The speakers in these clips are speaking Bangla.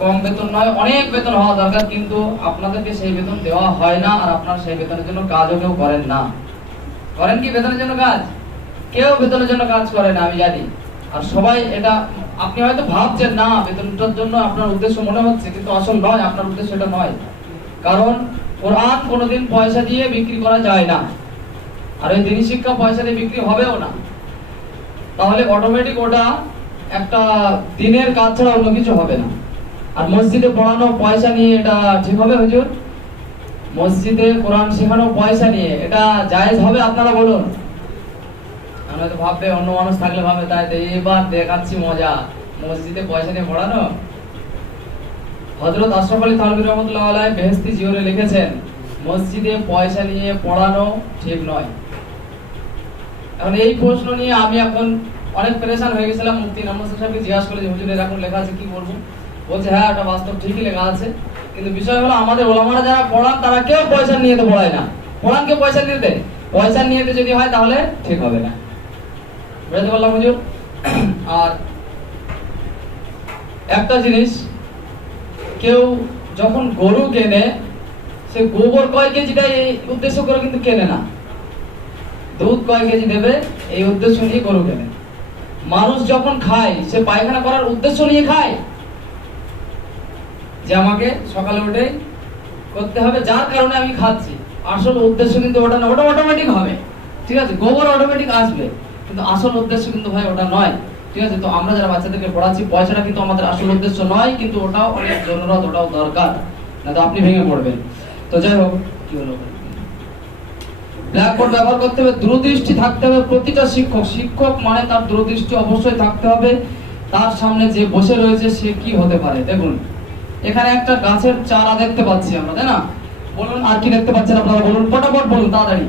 কম বেতন নয়, অনেক বেতন হওয়া দরকার, কিন্তু আপনাদেরকে সেই বেতন দেওয়া হয় না, আর আপনারা সেই বেতনের জন্য কাজও কেউ করেন না। করেন কি বেতনের জন্য কাজ? কেউ বেতনের জন্য কাজ করে না, আমি জানি। আর সবাই এটা, আপনি হয়তো ভাবছেন না বেতনটার জন্য আপনার উদ্দেশ্য মনে হচ্ছে, কিন্তু আসল নয়, আপনার উদ্দেশ্য এটা নয়। কারণ কোরআন কোনোদিন পয়সা দিয়ে বিক্রি করা যায় না, আর ওই দিনী শিক্ষা পয়সা দিয়ে বিক্রি হবেও না। তাহলে অটোমেটিক ওটা একটা দিনের কাজ ছাড়া অন্য কিছু হবে না। আর মসজিদে পড়ানো পয়সা নিয়ে এটা ঠিক হবে হুজুর? মসজিদে কোরআন শেখানো পয়সা নিয়ে এটা জায়েজ হবে? আপনারা বলুন। আমরা তো ভাববে, অন্য মানুষ থাকলে ভাবে তাই এবার দেখাচ্ছি মজা, মসজিদে পয়সা নিয়ে পড়ানো। হযরত আশরাফ আলী থানভী রাহমাতুল্লাহ আলাইহি বেহেশতি জিওরে লিখেছেন, মসজিদে পয়সা নিয়ে পড়ানো ঠিক নয়। এখন এই প্রশ্ন নিয়ে আমি এখন অনেক পেরেশান হয়ে গেছিলাম। মুফতি ইনামুল হোসেন সাহেবকে জিজ্ঞাসা করে যে হুজুর এরকম লেখা আছে কি করব? বলছে হ্যাঁ, এটা বাস্তব ঠিকই লেখা আছে, কিন্তু বিষয় হলো আমাদের ওলামারা যারা পড়ান তারা কেউ পয়সা নিয়ে তো পড়ায় না। পড়ান কেউ পয়সা নিয়ে দেয়? পয়সা নিয়ে যদি হয় তাহলে ঠিক হবে না। বুঝতে পারলাম হুজুর? আর একটা জিনিস, কেউ যখন গরু কেনে, সে গোবর কয় কেজিটা এই উদ্দেশ্য করে কিন্তু কেনে না, দুধ কয় কেজি দেবে এই উদ্দেশ্য নিয়ে গরু কেনে। মানুষ যখন খায়, সে পায়খানা করার উদ্দেশ্য নিয়ে খায়, যে আমাকে সকালে উঠে করতে হবে, যার কারণে আমি খাচ্ছি। আসল উদ্দেশ্য কিন্তু ওটা না, ওটা অটোমেটিক হবে, ঠিক আছে? গোবর অটোমেটিক আসবে, কিন্তু আসল উদ্দেশ্য কিন্তু ভাই ওটা নয়, ঠিক আছে? তো আমরা যারা বাচ্চাদেরকে পড়াচ্ছি, পয়সাটা কিন্তু আমাদের আসল উদ্দেশ্য নয়, কিন্তু ওটাও অনেক জরুরত, ওটাও দরকার, না তো আপনি ভেঙে পড়বেন। তো যাই হোক, কি হলো, ব্ল্যাকবোর্ড ব্যবহার করতে হবে, দূরদৃষ্টি থাকতে হবে প্রতিটা শিক্ষক। শিক্ষক মানে তার দূরদৃষ্টি অবশ্যই থাকতে হবে। তার সামনে যে বসে রয়েছে সে কি হতে পারে, দেখুন এখানে একটা গাছের চারা দেখতে পাচ্ছি আমরা, তাই না? বলুন আর কি দেখতে পাচ্ছেন আপনারা, বলুন পটাপট বলুন, তাড়াতাড়ি।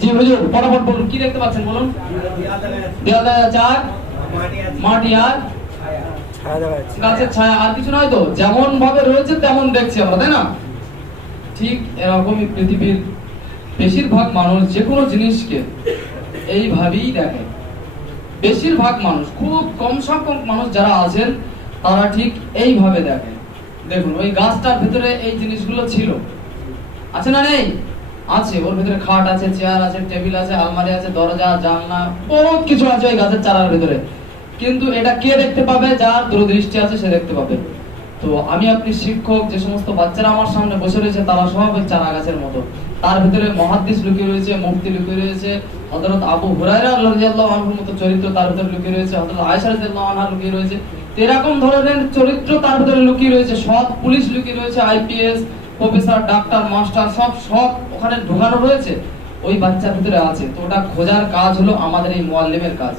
জি হুজুর, পটাপট বলুন, কি দেখতে পাচ্ছেন বলুন? দেওয়ালে চার, মাটি আর গাছের ছায়া, আর কিছু নয় তো? যেমন ভাবে রয়েছে তেমন দেখছি আমরা, তাই না? ঠিক এরকমই পৃথিবীর বেশিরভাগ মানুষ যে কোনো জিনিসকে এইভাবেই দেখে। বেশিরভাগ মানুষ, খুব কম সংখ্যক মানুষ যারা আছেন তারা ঠিক এইভাবে দেখে। দেখুন ওই গাছটার ভিতরে এই জিনিসগুলো ছিল, আছে না নেই? আছে। ওর ভিতরে খাট আছে, চেয়ার আছে, টেবিল আছে, আলমারি আছে, দরজা, জানলা, বহুত কিছু আছে ওই গাছের চারার ভিতরে। কিন্তু এটা কে দেখতে পাবে? যার দূরদৃষ্টি আছে সে দেখতে পাবে। তো আমি আপনি শিক্ষক, যে সমস্ত বাচ্চারা আমার সামনে বসে রয়েছে তারা সব ওই চারা গাছের মতো। তার ভিতরে মুহাদ্দিস লুকিয়ে রয়েছে, মুফতি লুকিয়ে রয়েছে, হযরত আবু হুরায়রা রাদিয়াল্লাহু আনহুর মতো চরিত্র তার ভিতরে লুকিয়ে রয়েছে, হযরত আয়েশা রাদিয়াল্লাহু আনহা লুকিয়ে রয়েছে। এরকম ধরনের চরিত্র তার ভিতরে লুকিয়ে রয়েছে। সৎ পুলিশ লুকিয়ে রয়েছে, আইপিএস, প্রফেসর, ডাক্তার, মাস্টার, সব ওখানে ঢোকানো রয়েছে, ওই বাচ্চার ভিতরে আছে। তো ওটা খোঁজার কাজ হলো আমাদের এই মুআল্লিমের কাজ।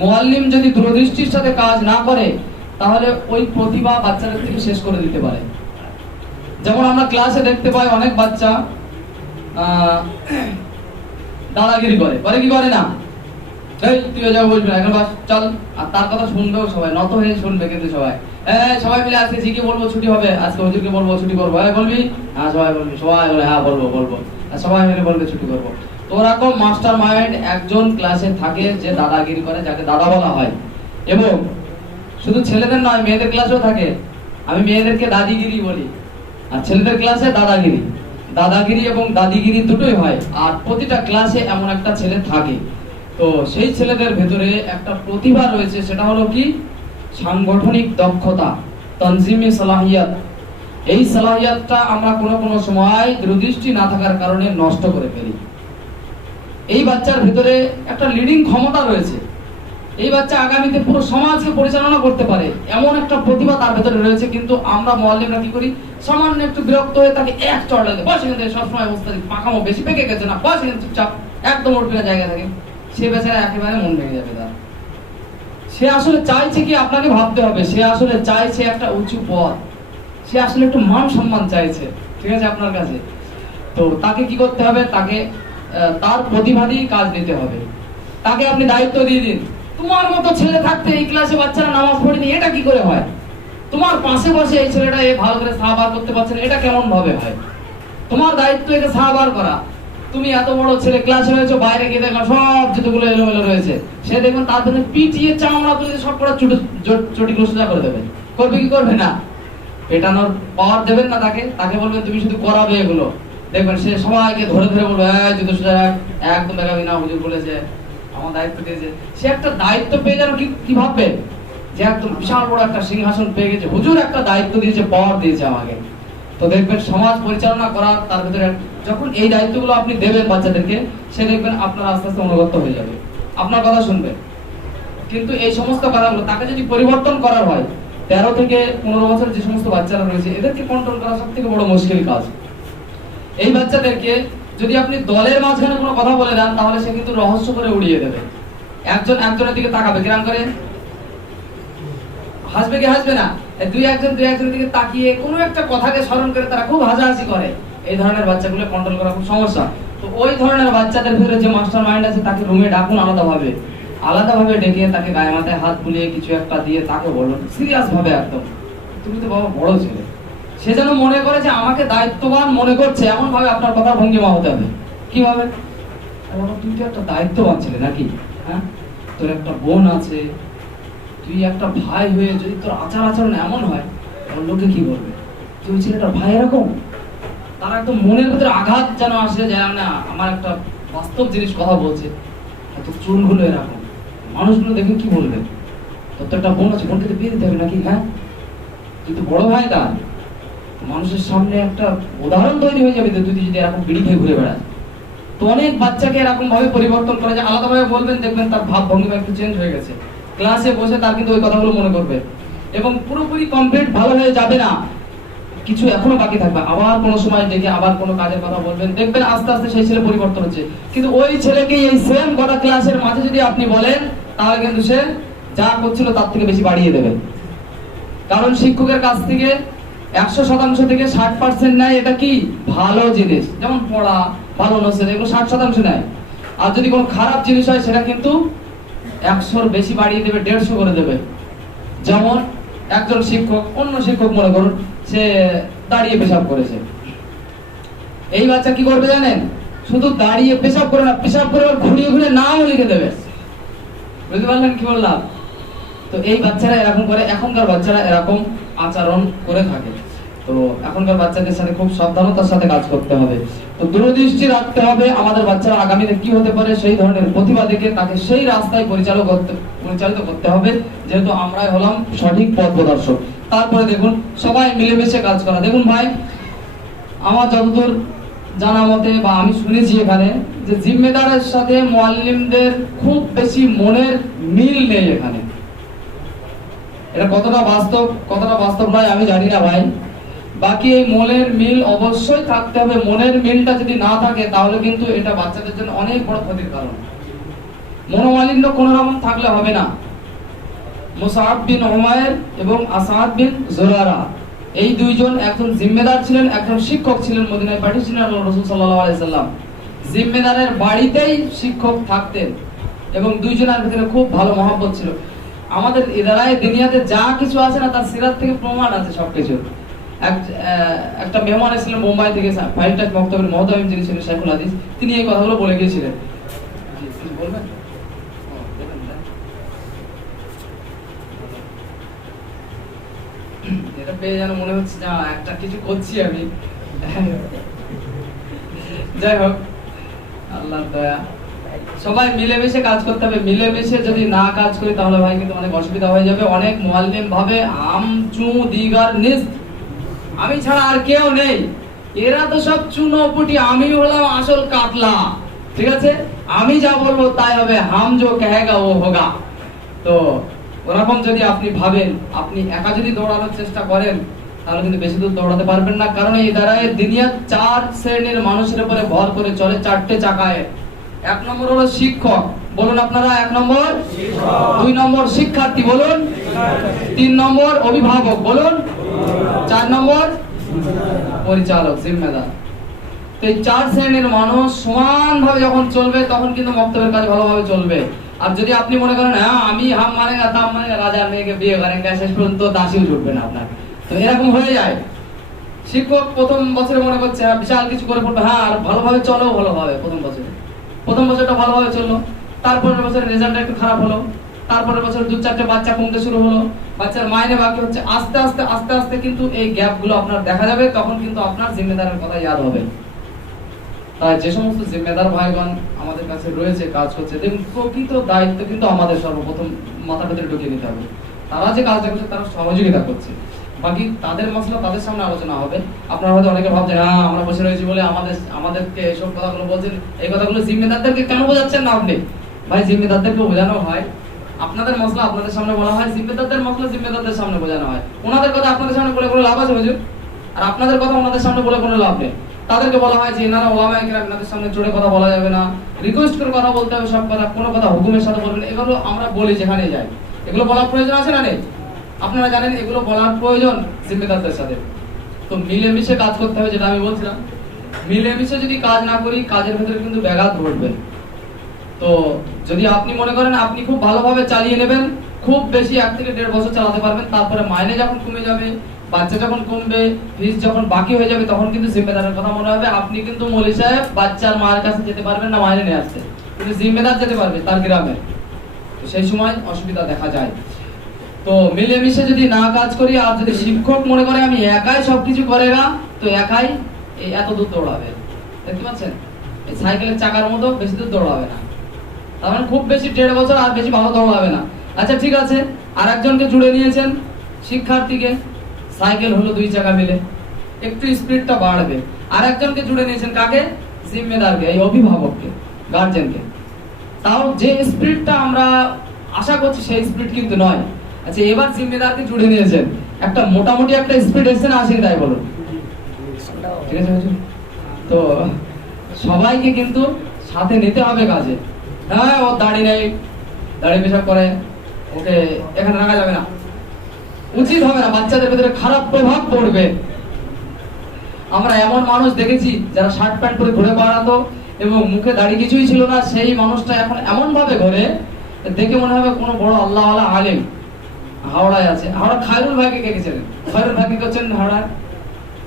মুআল্লিম যদি দূরদৃষ্টির সাথে কাজ না করে তাহলে ওই প্রতিভা বাচ্চাদের থেকে শেষ করে দিতে পারে। যেমন আমরা ক্লাসে দেখতে পাই অনেক বাচ্চা দাদাগিরি করে, করে কি করে না? এই তুইও যাও, বলবি না, এখন বাস চল। আর তার কথা শুনবেও সবাই, নত হয়ে শুনবে, কিন্তু সবাই সবাই মিলে আজকে জিকে বলবো ছুটি হবে, আজকে হুজুরকে বলবো ছুটি করবো, হ্যাঁ বলবি? হ্যাঁ সবাই বলবি, সবাই বলে হ্যাঁ বলবো, আর সবাই মিলে বলবে ছুটি করবো। তো ওরকম মাস্টার মাইন্ড একজন ক্লাসে থাকে যে দাদাগিরি করে, যাকে দাদা বলা হয়। এবং শুধু ছেলেদের নয়, মেয়েদের ক্লাসেও থাকে। আমি মেয়েদেরকে দাদিগিরি বলি, আর ছেলেদের ক্লাসে দাদাগিরি। দাদাগিরি এবং দাদিগিরি দুটোই হয়, আর প্রতিটা ক্লাসে এমন একটা ছেলে থাকে। তো সেই ছেলেদের ভেতরে একটা প্রতিভা রয়েছে, সেটা হলো কি? সাংগঠনিক দক্ষতা, তানজিমি সালাহিয়াত। এই সালাহিয়াতটা আমরা কোনো সময় দূরদৃষ্টি না থাকার কারণে নষ্ট করে ফেলি। এই বাচ্চার ভেতরে একটা লিডিং ক্ষমতা রয়েছে। এই বাচ্চা আগামীতে পুরো সমাজকে পরিচালনা করতে পারে, এমন একটা প্রতিভা তার ভেতরে রয়েছে। কিন্তু আমরা মুআল্লিমরা কি করি? সামান্য একটু বিরক্ত হয়ে তাকে এক চড় লাগে, বস এখান থেকে, সবসময় অবস্থা পাকামো বেশি পেকে গেছে না, বস এখানে চুপচাপ, একদম উঠবে না জায়গা থেকে। সে বেচারা একেবারে মন ভেঙে যাবে তার। সে আসলে চাইছে কি? আপনাকে ভাবতে হবে, সে আসলে চাইছে একটা উঁচু পদ, সে আসলে একটু মান সম্মান চাইছে, ঠিক আছে, আপনার কাছে। তো তাকে কি করতে হবে? তাকে তার প্রতিভা দিয়ে কাজ নিতে হবে। তাকে আপনি দায়িত্ব দিয়ে দিন, তোমার মতো ছেলে থাকতে এই ক্লাসে বাচ্চারা নামাজ পড়েনি, এটা কি করে হয়? তোমার পাশে বসে এই ছেলেটা ভালো করে সাহাবার করতে পারছে না, এটা কেমন ভাবে হয়? তোমার দায়িত্ব একে সাহাবার করা। তুমি এত বড় ছেলে ক্লাসে রয়েছে, বাইরে গিয়ে দেখলাম সব জুতোগুলো এলোমেলো রয়েছে, সে দেখবেন তার জন্য পিটিয়ে চামড়া তুলে সব কটা চটিগুলো সোজা করে দেবে। করবে কি করবে না? পেটানোর পাওয়ার দেবেন না তাকে, তাকে বলবেন তুমি শুধু করাবে এগুলো, দেখবেন সে সবাইকে ধরে ধরে বলবে জুতো সোজা রাখ, একদম দেখাবি না, হুজুর বলেছে আমার দায়িত্ব দিয়েছে। সে একটা দায়িত্ব পেয়ে যেন কি ভাববে যে একদম বিশাল বড় একটা সিংহাসন পেয়ে গেছে, হুজুর একটা দায়িত্ব দিয়েছে, পাওয়ার দিয়েছে আমাকে। তো দেখবেন সমাজ পরিচালনা করার তার ভিতরে যখন এই দায়িত্বগুলো আপনি দেবেন বাচ্চাদেরকে, সে দেখবেন আপনার আস্তে আস্তে অনুগত হয়ে যাবে, আপনার কথা শুনবে। কিন্তু এই সমস্ত কথাগুলো তাকে যদি পরিবর্তন করার হয়, 13 থেকে 15 বছর যে সমস্ত বাচ্চারা রয়েছে এদেরকে কন্ট্রোল করা সব থেকে বড় মুশকিল কাজ। এই বাচ্চাদেরকে যদি আপনি দলের মাঝখানে কোনো কথা বলে দেন, তাহলে সে কিন্তু রহস্য করে উড়িয়ে দেবে। একজন একজনের দিকে তাকাবে, কিরাম করে হাসবে কি হাসবে না, দুই একজনের দিকে তাকিয়ে কোনো একটা কথাকে স্মরণ করে তারা খুব হাসাহাসি করে। এই ধরনের বাচ্চাগুলো কন্ট্রোল করা খুব সমস্যা। তো ওই ধরনের বাচ্চাদের ভিতরে যে মাস্টার মাইন্ড আছে তাকে রুমে ডাকুন, আলাদাভাবে ডেকে তাকে গায়ে মাথায় হাত বুলিয়ে কিছু একটা দিয়ে তাকে বলুন সিরিয়াস ভাবে, একদম তুমি তো বাবা বড় ছেলে, সে যেন মনে করে যে আমাকে দায়িত্ববান মনে করছে, এমন ভাবে আপনার কথা ভঙ্গিমা হতে হবে। কিভাবে? তুই তো একটা দায়িত্ববান ছেলে নাকি, হ্যাঁ তোর একটা বোন আছে, তুই একটা ভাই হয়ে যদি তোর আচার আচরণ এমন হয়, লোকে কি বলবে, তুই ছেলেটা ভাই এরকম। তারা একদম মনের ভিতরে আঘাত যেন আসে, যে না আমার একটা বাস্তব জিনিস কথা বলছে, এত চুলগুলো এরকম, মানুষগুলো দেখে কি বলবে, তোর তো একটা বোন আছে, বোনকে তো বিয়ে দিতে হবে নাকি, হ্যাঁ তুই তো বড় ভাই, তার মানুষের সামনে একটা উদাহরণ তৈরি হয়ে যাবে তুই যদি এরকম বিড়ি খেয়ে ঘুরে বেড়াস। তো অনেক বাচ্চাকে এরকম ভাবে পরিবর্তন করা যায়, আলাদাভাবে বলবেন, দেখবেন তার ভাব ভঙ্গিমা একটু চেঞ্জ হয়ে গেছে, ক্লাসে বসে তার কিন্তু ওই কথাগুলো মনে করবে। এবং পুরোপুরি কমপ্লিট ভালো হয়ে যাবে না, কিছু এখনো বাকি থাকবে, আবার কোনো সময় ডেকে আবার কোনো কাজের কথা বলবেন, দেখবেন আস্তে আস্তে সেই ছেলে পরিবর্তন হচ্ছে। কিন্তু ওই ছেলেকে এই সেম গোটা ক্লাসের মাঝে যদি আপনি বলেন, তাহলে কিন্তু সে যা করছিল তার থেকে বেশি বাড়িয়ে দেবে। কারণ শিক্ষকের কাছ থেকে 100% থেকে 60% নেয়, এটা কি ভালো জিনিস, যেমন পড়া, ভালো নসিহত, এগুলো 60% নেয়। আর যদি কোনো খারাপ জিনিস হয় সেটা কিন্তু 100-র বেশি বাড়িয়ে দেবে, 150 করে দেবে। যেমন একজন শিক্ষক, অন্য শিক্ষক মনে করুন সে দাঁড়িয়ে পেশাব করেছে, এই বাচ্চা কি করবে জানেন, শুধু দাঁড়িয়ে পেশাব করে না, পেশাব করে ঘুরিয়ে ঘুরিয়ে নামও লিখে দেবে। বুঝতে পারলেন কি বললাম? তো এই বাচ্চারা এরকম করে, এখনকার বাচ্চারা এরকম আচরণ করে থাকে। তো এখনকার বাচ্চাদের সাথে খুব সাবধানতার সাথে কাজ করতে হবে। তো দূরদৃষ্টি রাখতে হবে, আমাদের বাচ্চারা আগামীতে কি হতে পারে সেই ধরনের প্রতিভা দেখে তাকে সেই রাস্তায় পরিচালিত করতে হবে, যেহেতু আমরাই হলাম সঠিক পথ প্রদর্শক। তারপরে দেখুন সবাই মিলেমিশে কাজ করা। দেখুন ভাই, আমার যতদূর জানা মতে বা আমি শুনেছি এখানে, যে জিম্মেদারের সাথে মুআল্লিমদের খুব বেশি মনের মিল নেই এখানে। এটা কতটা বাস্তব নয় আমি জানি না ভাই, বাকি এই মনের মিল অবশ্যই থাকতে হবে। মনের মিলটা যদি না থাকে তাহলে কিন্তু এটা বাচ্চাদের জন্য অনেক বড় ক্ষতির কারণ। মনোমালিন্য কোন রকম থাকলে হবে না। মুসআব বিন উমাইর এবং আসাদ বিন জুরারা এই দুইজন একজন জিম্মেদার ছিলেন, একজন শিক্ষক ছিলেন, মদিনায় পাঠিয়েছিলেন রাসূল সাল্লাল্লাহু আলাইহি সাল্লাম। জিম্মেদারের বাড়িতেই শিক্ষক থাকতেন এবং দুইজনের ভিতরে খুব ভালো মহব্বত ছিল। আমাদের ইদারায় দুনিয়াতে যা কিছু আছে না, তার সিরাত থেকে প্রমাণ আছে সবকিছু। একটা মেহমান এসেছিলেন মুম্বাই থেকে, ফাইলটাক মক্তবের মহতামিম যিনি ছিলেন শাইখুল হাদিস, তিনি এই কথাগুলো বলে গিয়েছিলেন। বলবেন? এটা পেয়ে যেন মনে হচ্ছে যে একটা কিছু করছি আমি। যাই হোক, আল্লাহর দয়া, সবাই মিলেমিশে কাজ করতে হবে। মিলেমিশে যদি না কাজ করি তাহলে ভাই কিন্তু অনেক অসুবিধা হয়ে যাবে। অনেক মুআল্লিম ভাবে আম চু দিগার নিস্ত, আমি ছাড়া আর কেউ নেই, এরা তো সব চুনোপুটি, আমি হলাম আসল কাতলা, ঠিক আছে, আমি যা বলবো তাই হবে, হাম জো কহেগা ও হোগা। তো ওরকম যদি আপনি ভাবেন, আপনি একা যদি দৌড়ানোর চেষ্টা করেন তাহলে কিন্তু বেশি দূর দৌড়াতে পারবেন না। কারণ এই দ্বারা দুনিয়া 4 শ্রেণীর মানুষের উপরে ভর করে চলে, 4টে চাকায়। 1 নম্বর হলো শিক্ষক, বলুন আপনারা 1 নম্বর, 2 নম্বর শিক্ষার্থী বলুন, 3 নম্বর অভিভাবক বলুন, 4 নম্বর পরিচালক, জিম্মেদার। তো এই 4 শ্রেণীর মানুষ সমানভাবে যখন চলবে তখন কিন্তু মক্তবের কাজ ভালোভাবে চলবে। আর যদি আপনি মনে করেন হ্যাঁ আমি হাম মানেগা তাম মানেগা, রাজার মেয়েকে বিয়ে করেন, শেষ পর্যন্ত দাসীও জুটবে না আপনার, তো এরকম হয়ে যায়। শিক্ষক প্রথম বছরে মনে করছে বিশাল কিছু করে পড়বে, হ্যাঁ আর ভালোভাবে চলো, ভালোভাবে প্রথম বছরটা ভালোভাবে চললো, তারপরের বছর রেজাল্টটা একটু খারাপ হলো, তারপরের বছর 2-4টে বাচ্চা কমতে শুরু হলো, বাচ্চার মাইনে বাকি হচ্ছে, আস্তে আস্তে আস্তে আস্তে কিন্তু এই গ্যাপগুলো আপনার দেখা যাবে, তখন কিন্তু আপনার জিম্মেদারের কথা ইয়াদ হবে। তাই যে সমস্ত জিম্মেদার ভাইগণ আমাদের কাছে রয়েছে, কাজ করছে, দেখুন প্রকৃত দায়িত্ব কিন্তু আমাদের সর্বপ্রথম মাথার ভেতরে ঢুকিয়ে নিতে হবে। তারা যে কাজটা করছে তারা সহযোগিতা করছে, বাকি তাদের মশলা তাদের সামনে আলোচনা হবে। আপনারা হয়তো অনেকে ভাবছেন হ্যাঁ আমরা বসে রয়েছি বলে আমাদেরকে এসব কথাগুলো বলছেন, এই কথাগুলো জিম্মেদারদেরকে কেন বোঝাচ্ছেন না আপনি? ভাই জিম্মেদারদেরকে বোঝানো হয়, আপনাদের মশলা আপনাদের সামনে বলা হয়, জিম্মেদারদের মশলা জিম্মেদারদের সামনে বোঝানো হয়। ওনাদের কথা আপনাদের সামনে বলে কোনো লাভ আছে হুজুর? আর আপনাদের কথা ওনাদের সামনে বলে কোনো লাভ নেই। তাদেরকে বলা হয় যে এনারা ওলামায়ে কেরাম, এনাদের সামনে জোরে কথা বলা যাবে না, রিকোয়েস্ট করে কথা বলতে হবে, সব কথা, কোনো কথা হুকুমের সাথে বলবেন। এগুলো আমরা বলি যেখানে যাই, এগুলো বলার প্রয়োজন আছে না নেই? আপনারা জানেন এগুলো বলার প্রয়োজন জিম্মেদারদের সাথে। তো মিলেমিশে কাজ করতে হবে, যেটা আমি বলছিলাম। মিলেমিশে যদি কাজ না করি, কাজের ভেতরে কিন্তু ব্যাঘাত ঘটবে। তো যদি আপনি মনে করেন আপনি খুব ভালোভাবে চালিয়ে নেবেন, খুব বেশি 1 থেকে 1.5 বছর চালাতে পারবেন, তারপরে মাইনে যখন কমে যাবে, বাচ্চা যখন কমবে, ফিস যখন বাকি হয়ে যাবে, তখন কিন্তু জিম্মেদারের কথা মনে হবে। আপনি কিন্তু মৌলী সাহেব বাচ্চার মার কাছে যেতে পারবেন না মাইনে নিয়ে আসতে, কিন্তু জিম্মেদার যেতে পারবে তার গ্রামে। সেই সময় অসুবিধা দেখা যায়। তো মিলেমিশে যদি না কাজ করি, আর যদি শিক্ষক মনে করে আমি একাই সবকিছু করে না, তো একাই এত দূর দৌড়াবে, দেখতে পাচ্ছেন? এই সাইকেলের চাকার মতো বেশি দূর দৌড়াবে না, তার মানে খুব বেশি 1.5 বছর আর বেশি ভালো দৌড়াবে না। আচ্ছা ঠিক আছে, আর একজনকে জুড়ে নিয়েছেন শিক্ষার্থীকে, সাইকেল হলো 2 চাকা মিলে, একটু স্পিডটা বাড়বে। আর একজনকে জুড়ে নিয়েছেন কাকে? জিম্মেদারকে, এই অভিভাবককে, গার্জেনকে। তাও যে স্পিডটা আমরা আশা করছি সেই স্পিড কিন্তু নয়। আচ্ছা এবার জিম্মেদারকে জুড়ে নিয়েছেন, একটা মোটামুটি একটা স্পিড এসেছে না, আসেনি তাই বলুন? ঠিক আছে, তো সবাইকে কিন্তু সাথে নিতে হবে কাজে। হ্যাঁ ও দাড়ি নেই, দাড়ি পেশাব করে, ওকে এখানে রাখা যাবে না, উচিত হবে না, বাচ্চাদের ভিতরে খারাপ প্রভাব পড়বে। আমরা এমন মানুষ দেখেছি যারা শার্ট প্যান্ট পরে ঘুরে বেড়াতো এবং মুখে দাড়ি কিছুই ছিল না, সেই মানুষটা এখন এমন ভাবে ঘোরে দেখে মনে হবে কোনো বড় আল্লাহওয়ালা আলেম। হাওড়ায় আছে, হাওড়া খায়রুল ভাইকে কে চেনেন? খায়রুল ভাইকে কেউ চেনেন হাওড়ায়?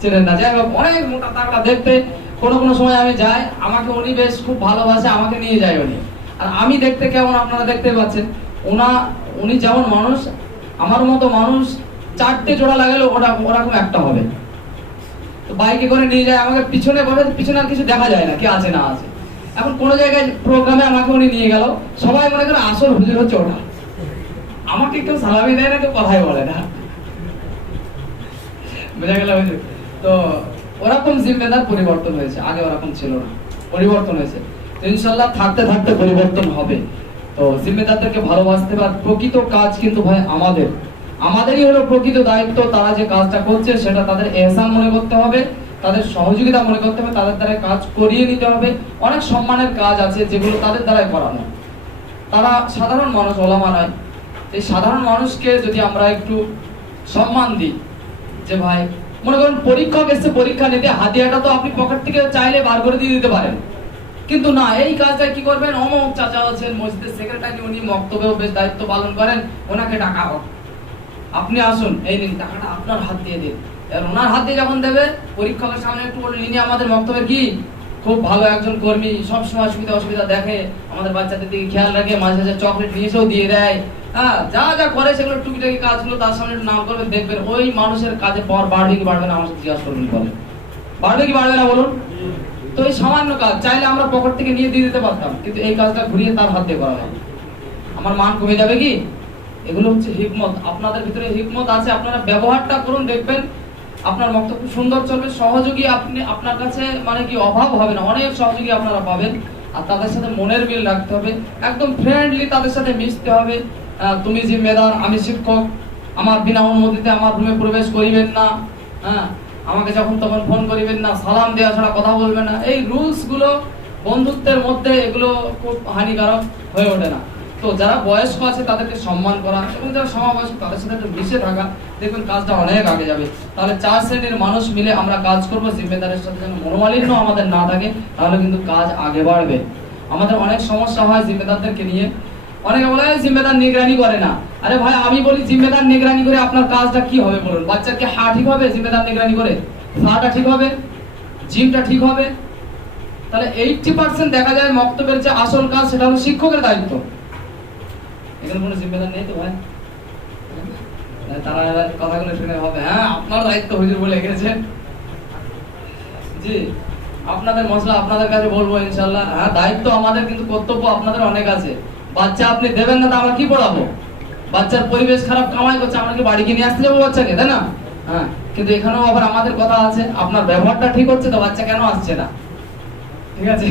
চেনেন না? যাই হোক, অনেক মোটা তাগড়া দেখতে। কোনো কোনো সময় আমি যাই, আমাকে উনি বেশ খুব ভালোবাসে, আমাকে নিয়ে যায় উনি। আর আমি দেখতে কেমন আপনারা দেখতে পাচ্ছেন, উনি যেমন মানুষ, আমার মতো মানুষ 4টে জোড়া লাগালে ওরকম একটা হবে। তো বাইকে করে নিয়ে যায়, আমাকে পিছনে বসে, পিছনে আর কিছু দেখা যায় না কি আছে না আছে। এখন কোনো জায়গায় প্রোগ্রামে আমাকে উনি নিয়ে গেল, সবাই মনে করে আসল হুজুর হচ্ছে ওটা, আমাকে কেউ সালামি দেয় না, কেউ কথাই বলে না, বুঝা গেল? তো ওরকম জিম্মেদার পরিবর্তন হয়েছে, আগে ওরকম ছিল না, পরিবর্তন হয়েছে। তো ইনশাআল্লাহ থাকতে থাকতে পরিবর্তন হবে। তো জিম্মেদারদেরকে ভালোবাসতে হবে। প্রকৃত কাজ কিন্তু ভাই আমাদেরই হলো প্রকৃত দায়িত্ব। তারা যে কাজটা করছে সেটা তাদের এহসান মনে করতে হবে, তাদের সহযোগিতা মনে করতে হবে, তাদের দ্বারা কাজ করিয়ে নিতে হবে। অনেক সম্মানের কাজ আছে যেগুলো তাদের দ্বারাই করানো। তারা সাধারণ মানুষ, ওলামা নয়। এই সাধারণ মানুষকে যদি আমরা একটু সম্মান দিই, যে ভাই মনে করেন পরীক্ষক এসে পরীক্ষা নিতে, হাতিয়াটা তো আপনি পকেট থেকে চাইলে বার করে দিয়ে দিতে পারেন, কিন্তু না, এই কাজটা কি করবেন, অমুক চাচা আছেন মসজিদের সেক্রেটারি, উনি মক্তবেও বেশ দায়িত্ব পালন করেন, ওনাকে টাকা হোক, আপনি আসুন, এই নিন টাকাটা আপনার হাত দিয়ে দিন। আর ওনার হাত দিয়ে যখন দেবে, পরীক্ষকের সামনে একটু বলে, ইনি আমাদের মক্তবের কি খুব ভালো একজন কর্মী, সব সময় সুবিধা অসুবিধা দেখে, আমাদের বাচ্চাদের দিকে খেয়াল রাখে, মাঝে মাঝে চকলেট নিয়ে এসেও দিয়ে দেয়, হ্যাঁ যা যা করে সেগুলো টুকিটাকি কাজগুলো তার সামনে একটু নাম করবেন, দেখবেন ওই মানুষের কাজে পর বাড়বে কি বাড়বে না, আমার সাথে জিজ্ঞাসা করবেন, বলেন বাড়বে কি বাড়বে না বলুন? তো এই সামান্য কাজ চাইলে আমরা পকেট থেকে নিয়ে দিয়ে দিতে পারতাম, কিন্তু এই কাজটা ঘুরিয়ে তার হাত দিয়ে করা হয়, আমার মান কমে যাবে কি? এগুলো হচ্ছে হিকমত। আপনাদের ভিতরে হিকমত আছে, আপনারা ব্যবহারটা করুন, দেখবেন আপনার বক্তব্য সুন্দর চলবে। সহযোগী আপনি আপনার কাছে মানে কি অভাব হবে না, অনেক সহযোগী আপনারা পাবেন। আর তাদের সাথে মনের মিল রাখতে হবে, একদম ফ্রেন্ডলি তাদের সাথে মিশতে হবে। তুমি জিম্মেদার, আমি শিক্ষক, আমার বিনা অনুমতিতে আমার রুমে প্রবেশ করিবেন না, হ্যাঁ আমাকে যখন তখন ফোন করিবেন না, সালাম দেওয়া ছাড়া কথা বলবেন না। এই রুলস গুলো বন্ধুত্বের মধ্যে এগুলো খুব হানিকারক হয়ে ওঠে না। তো যারা বয়স্ক আছে তাদেরকে সম্মান করা এবং যারা সমবয়স্ক তাদের সাথে একটু মিশে থাকা, দেখবেন কাজটা অনেক আগে যাবে। তাহলে 4 শ্রেণীর মানুষ মিলে আমরা কাজ করব, জিম্মেদারের সাথে যেন মনোমালিন্য আমাদের না থাকে, তাহলে কিন্তু কাজ আগে বাড়বে। আমাদের অনেক সমস্যা হয় জিম্মেদারদেরকে নিয়ে, অনেকে বলে জিম্মেদার নিগরানি করে না। আরে ভাই আমি বলি জিম্মেদার নিগরানি করে আপনার কাজটা কি হবে বলুন? বাচ্চার কি হাঁ ঠিক হবে জিম্মেদার নিগরানি করে? ফাটা ঠিক হবে, জিমটা ঠিক হবে? তাহলে 80% দেখা যায় মক্তবের যে আসল কাজ সেটা হলো শিক্ষকের দায়িত্ব। এখানে কোনো জিম্মেদার নেই তো ভাই? তারা এবার কথাগুলো শুনে হবে হ্যাঁ আপনার দায়িত্ব হুজুর বলে গেছেন। জি আপনাদের মশলা আপনাদের কাছে বলবো ইনশাআল্লাহ। হ্যাঁ দায়িত্ব আমাদের, কিন্তু কর্তব্য আপনাদের অনেক আছে। বাচ্চা আপনি দেবেন না তো আমরা কি পড়াবো? বাচ্চার পরিবেশ খারাপ, কামাই করছে, আমরা কি বাড়ি নিয়ে আসতে যাবো বাচ্চাকে, তাই না? হ্যাঁ কিন্তু এখানেও আবার আমাদের কথা আছে, আপনার ব্যবহারটা ঠিক হচ্ছে তো বাচ্চা কেন আসছে না? ঠিক আছে,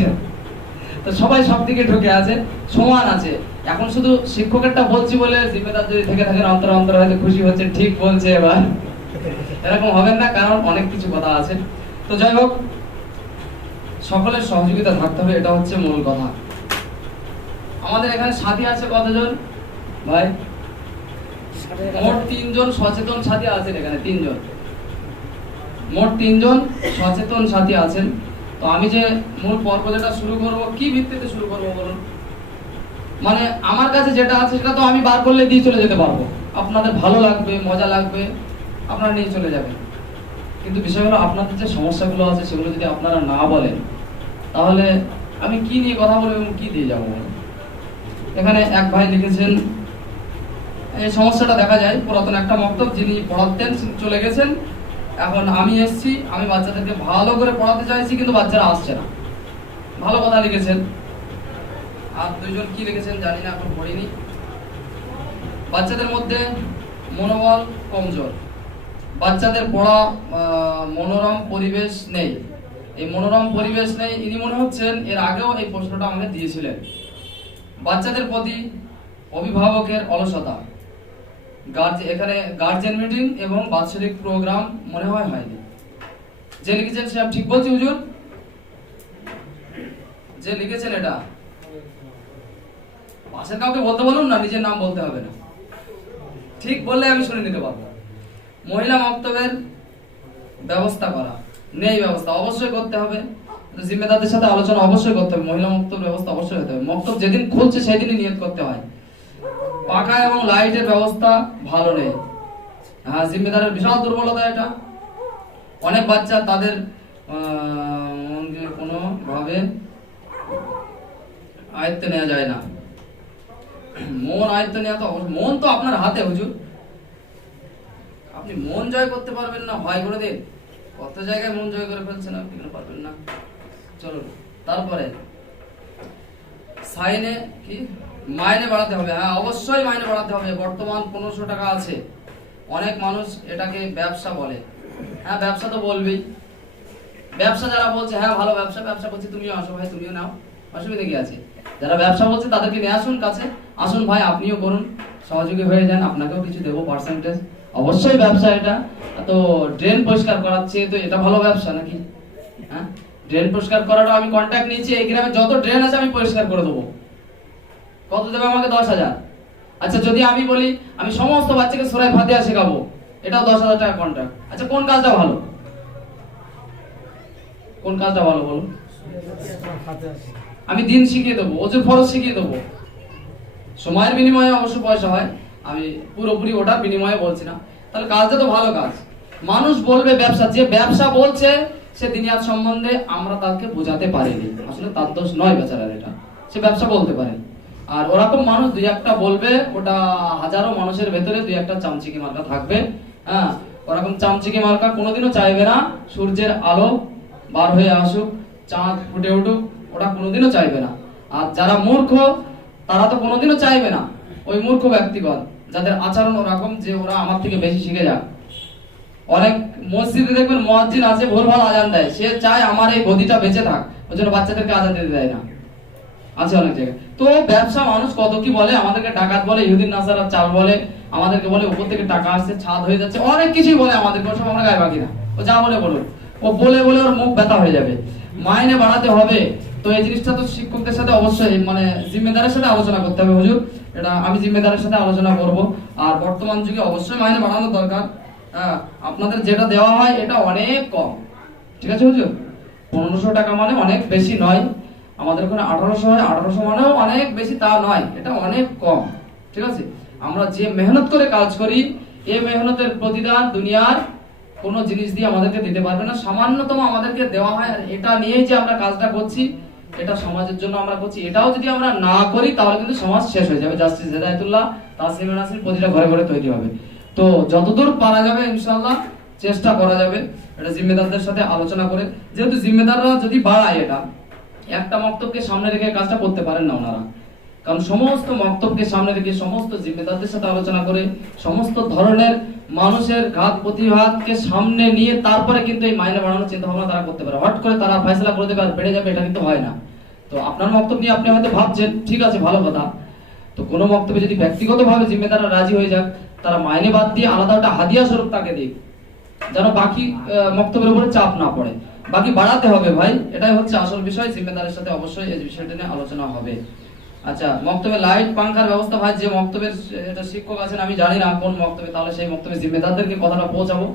তো সবাই সব দিকে ঢুকে আছে, সমান আছে। এখন শুধু শিক্ষকেরটা বলছি বলে জিম্মেদার যদি থেকে থাকেন অন্তর অন্তর হয়তো খুশি হচ্ছে, ঠিক বলছে, এবার এরকম হবেন না, কারণ অনেক কিছু কথা আছে। তো যাই হোক, সকলের সহযোগিতা থাকতে হবে, এটা হচ্ছে মূল কথা। আমাদের এখানে সাথী আছে কতজন ভাই? মোট 3 জন সচেতন সাথী আছেন এখানে, 3 জন, মোট 3 জন সচেতন সাথী আছেন। তো আমি যে মূল পর্ব যেটা শুরু করব, কি ভিত্তিতে শুরু করব বলুন? মানে আমার কাছে যেটা আছে সেটা তো আমি বার করলে দিয়ে চলে যেতে পারবো, আপনাদের ভালো লাগবে, মজা লাগবে, আপনারা নিয়ে চলে যাবেন। কিন্তু বিষয় হলো আপনাদের যে সমস্যাগুলো আছে সেগুলো যদি আপনারা না বলেন, তাহলে আমি কি নিয়ে কথা বলবো এবং কি দিয়ে যাবো? এখানে এক ভাই লিখেছেন, এই সমস্যাটা দেখা যায় পুরাতন একটা মক্তব, যিনি পড়াতেন চলে গেছেন, এখন আমি এসেছি, আমি বাচ্চাদেরকে ভালো করে পড়াতে চাইছি কিন্তু বাচ্চারা আসছে না। ভালো কথা লিখেছেন। আর 2 জন কি লিখেছেন জানি না, এখন পড়িনি। বাচ্চাদের মধ্যে মনোবল কমজোর, বাচ্চাদের পড়া মনোরম পরিবেশ নেই। এই মনোরম পরিবেশ নেই, ইনি মনে হচ্ছেন এর আগেও এই প্রশ্নটা আমাকে দিয়েছিলেন। বাচ্চাদের প্রতি অভিভাবকের অলসতা, এখানে গার্জেন মিটিং এবং বাৎসরিক প্রোগ্রাম মনে হয় হয়নি। যে লিখেছেন সে ঠিক বলছি হুজুর? যে লিখেছেন এটা পাশের কাউকে বলতে বলুন না, নিজের নাম বলতে হবে না, ঠিক বললে আমি শুনে নিতে পারবো। মহিলা মক্তবের ব্যবস্থা করা নেই, ব্যবস্থা অবশ্যই করতে হবে, জিম্মেদারদের সাথে আলোচনা অবশ্যই করতে হবে, মহিলা মক্তব ব্যবস্থা অবশ্যই হতে হবে। মক্তব যেদিন খুলছে সেদিনই নিয়ত করতে হয়। পাখা এবং লাইটের ব্যবস্থা ভালো নেই, হ্যাঁ জিম্মেদারের বিশাল দুর্বলতা এটা। অনেক বাচ্চা তাদের কোনো ভাবে আয়ত্তে নেওয়া যায় না। মন আয়ত্ত নেওয়া তো মন তো আপনার হাতে হুজুর, আপনি মন জয় করতে পারবেন না, ভয় করে দিন। কত জায়গায় মন জয় করে ফেলছেন, আপনি কেন পারবেন না? চলুন তারপরে সাইনে কি মাইনে বাড়াতে হবে। হ্যাঁ অবশ্যই মাইনে বাড়াতে হবে। বর্তমান 1500 টাকা আছে, অনেক মানুষ এটাকে ব্যবসা বলে। হ্যাঁ ব্যবসা তো বলবেই, ব্যবসা যারা বলছে হ্যাঁ ভালো ব্যবসা, ব্যবসা করছি তুমিও আসো ভাই, তুমিও নাও, অসুবিধা কি আছে? যারা ব্যবসা বলছে তাদেরকে নিয়ে আসুন কাছে, আসুন ভাই আপনিও করুন, সহযোগী হয়ে যান, আপনাকেও কিছু দেবো পার্সেন্টেজ। অবশ্যই ব্যবসা এটা। তো ড্রেন পরিষ্কার করাচ্ছে, তো এটা ভালো ব্যবসা নাকি? হ্যাঁ ড্রেন পরিষ্কার করাটা আমি কন্ট্যাক্ট নিয়েছি, এই গ্রামে যত ড্রেন আছে আমি পরিষ্কার করে দেবো। কত দেবে আমাকে? 10,000। আচ্ছা যদি আমি বলি আমি সমস্ত বাচ্চাকে সূরা ফাতিহা শেখাবো, এটাও 10,000 টাকা কন্ট্রাক্ট। আচ্ছা কোন কাজটা ভালো? কোন কাজটা ভালো বলুন? আমি দিন শিখিয়ে দেবো, ওজুর ফরজ শিখিয়ে দেবো, সময়ের বিনিময়ে অবশ্য পয়সা হয়, আমি পুরোপুরি ওটার বিনিময়ে বলছি না। তাহলে কাজটা তো ভালো কাজ। মানুষ বলবে ব্যবসা, যে ব্যবসা বলছে সে দুনিয়ার সম্বন্ধে আমরা তাকে বোঝাতে পারিনি, আসলে তার দোষ নয় বেচারার, এটা সে ব্যবসা বলতে পারে। আর ওরকম মানুষ 2-1টা বলবে, ওটা হাজারো মানুষের ভেতরে 2-1টা চামচিকি মার্কা থাকবে। হ্যাঁ ওরকম চামচিকি মার্কা কোনোদিনও চাইবে না সূর্যের আলো বার হয়ে আসুক, চাঁদ ফুটে উঠুক, ওটা কোনোদিনও চাইবে না। আর যারা মূর্খ তারা তো কোনোদিনও চাইবে না, ওই মূর্খ ব্যক্তিগণ যাদের আচরণ ওরকম যে ওরা আমার থেকে বেশি শিখে যাক। অনেক মসজিদে দেখবেন মুয়াজ্জিন আছে ভুলভাল আজান দেয়, সে চায় আমার এই গদিটা বেঁচে থাক, ওই জন্য বাচ্চাদেরকে আজান দিতে দেয় না, আছে অনেক জায়গায়। তো ব্যবসা মানুষ কত কি বলে, আমাদেরকে ডাকাত বলে, ইহুদিন নাসারা চাল বলে, আমাদেরকে বলে উপর থেকে টাকা আসছে, ছাদ হয়ে যাচ্ছে, অনেক কিছুই বলে আমাদেরকে, সব আমরা গায়ে বাকি না। ও যা বলে বলুন, ও বলে বলে ওর মুখ ব্যথা হয়ে যাবে। মাইনে বাড়াতে হবে, তো এই জিনিসটা তো শিক্ষকদের সাথে অবশ্যই মানে জিম্মেদারের সাথে আলোচনা করতে হবে হুজুর, এটা আমি জিম্মেদারের সাথে আলোচনা করব। আর বর্তমান যুগে অবশ্যই মাইনে বাড়ানো দরকার। আপনাদের যেটা দেওয়া হয় এটা অনেক কম, ঠিক আছে হুজুর? 1500 টাকা মানে অনেক বেশি নয়, আমাদের ওখানে 1800 হয়, 1800 মানেও অনেক বেশি তা নয়, এটা অনেক কম, ঠিক আছে? আমরা যে মেহনত করে কাজ করি, এই মেহনতের প্রতিদান দুনিয়ার কোনো জিনিস দিয়ে আমাদেরকে দিতে পারবে না, সামান্যতম আমাদেরকে দেওয়া হয়। আর এটা নিয়েই যে আমরা কাজটা করছি, এটা সমাজের জন্য আমরা করছি, এটাও যদি আমরা না করি তাহলে কিন্তু সমাজ শেষ হয়ে যাবে। জাস্টিস হেদায়েতুল্লাহ তাসলিমা নাসরিন প্রতিটা ঘরে ঘরে তৈরি হবে। তো যতদূর পারা যাবে ইনশাআল্লাহ চেষ্টা করা যাবে এটা জিম্মেদারদের সাথে আলোচনা করে, যেহেতু জিম্মেদাররা যদি বাড়ায় এটা একটা মক্তবকে সামনে রেখে কাজটা করতে পারেন না ওনারা, কারণ সমস্ত মক্তবকে সামনে রেখে সমস্ত জিম্মেদারদের সাথে আলোচনা করে সমস্ত ধরনের মানুষের ঘাত প্রতিঘাতকে সামনে নিয়ে তারপরে কিন্তু এই মাইনে বাড়ানোর চিন্তা ভাবনা তারা করতে পারে। হট করে তারা ফয়সালা করে দেবে আর বেড়ে যাবে, এটা কিন্তু হয় না। তো আপনার মক্তব নিয়ে আপনি হয়তো ভাবছেন, ঠিক আছে, ভালো কথা। তো কোনো মক্তবে যদি ব্যক্তিগতভাবে জিম্মেদাররা রাজি হয়ে যাক, তারা মাইনে বাদ দিয়ে আলাদা একটা হাদিয়া স্বরূপ তাকে দিক, যেন বাকি মক্তবের উপরে চাপ না পড়ে। বাকি বাড়াতে হবে ভাই, এটাই হচ্ছে আসল বিষয়। জিম্মেদারের সাথে অবশ্যই এই বিষয়টা নিয়ে আলোচনা হবে। আচ্ছা, মক্তবে লাইট পাঙ্খার ব্যবস্থা ভাই, যে মক্তবের এটা শিক্ষক আছেন আমি জানি না কোন মক্তবে, তাহলে সেই মক্তবে জিম্মেদারদেরকে কথাটা পৌঁছাবো।